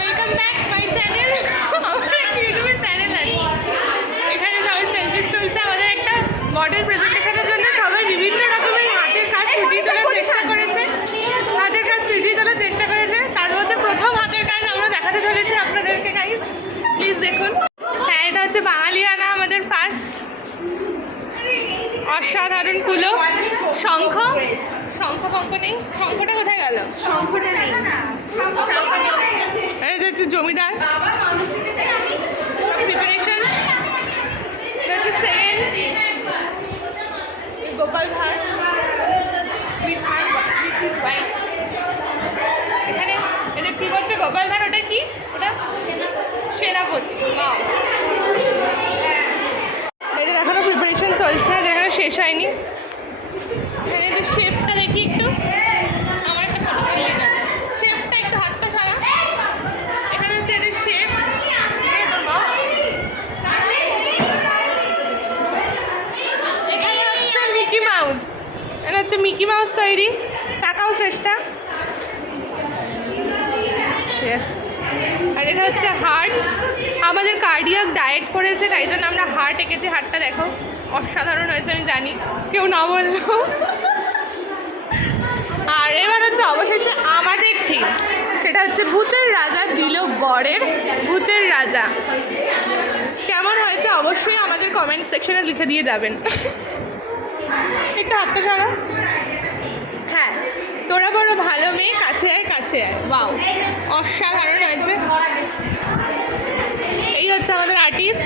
Welcome back my channel. আমার একটা ইউটিউবে চ্যানেল আছে, এখানে সবাই সেলফি তুলছে। আমাদের একটা মডেল প্রেজেন্টেশনের জন্য সবাই বিভিন্ন রকমের হাতের কাজ ফুটিয়ে তোলার চেষ্টা করেছে, হাতের কাজ ফুটিয়ে তোলার চেষ্টা করেছে। তার মধ্যে প্রথম হাতের কাজ আমরা দেখাতে চলেছি আপনাদেরকে, গাইস প্লিজ দেখুন। হ্যাঁ, এটা হচ্ছে বাঙালিয়ানা, আমাদের ফার্স্ট অসাধারণ কুলো। শঙ্খ শঙ্খ ফঙ্খ নেই, শঙ্খটা কোথায় গেল? শঙ্খটা নেই, এটা হচ্ছে জমিদার প্রিপারেশন। এটা হচ্ছে সেকেন্ড গোপাল ভাঁড় এখানে। এটা কি বলছে গোপাল ভাঁড়? ওটা কি? ওটা সেনাপতি। এদের এখনো প্রিপারেশন চলছে, যেখানে শেষ হয়নি। এখানে যে শেফটা দেখি একটু, আমার একটা ফটো তুললি না। শেফটা একটু হাতটা সারা। এখানে হচ্ছে এদের শেফ, এখানে হচ্ছে মিকি মাউস। এটা হচ্ছে মিকি মাউস তৈরি। তাকাও শেষটা। ইয়েস। আর এটা হচ্ছে হার্ট। আমাদের কার্ডিয়াক ডায়েট করেছে, তাই জন্য আমরা হার্ট এঁকেছি। হার্টটা দেখো, অসাধারণ হয়েছে, আমি জানি কেউ না বললেও। আর এবার হচ্ছে অবশেষে আমাদের থিম, সেটা হচ্ছে ভূতের রাজা দিল বরের ভূতের রাজা। কেমন হয়েছে অবশ্যই আমাদের কমেন্ট সেকশনে লিখে দিয়ে যাবেন। একটু হাতটা সরা। হ্যাঁ, তোরা বড় ভালো মেয়ে, কাছে আয় কাছে আয়। বাও, অসাধারণ হয়েছে। এই হচ্ছে আমাদের আর্টিস্ট।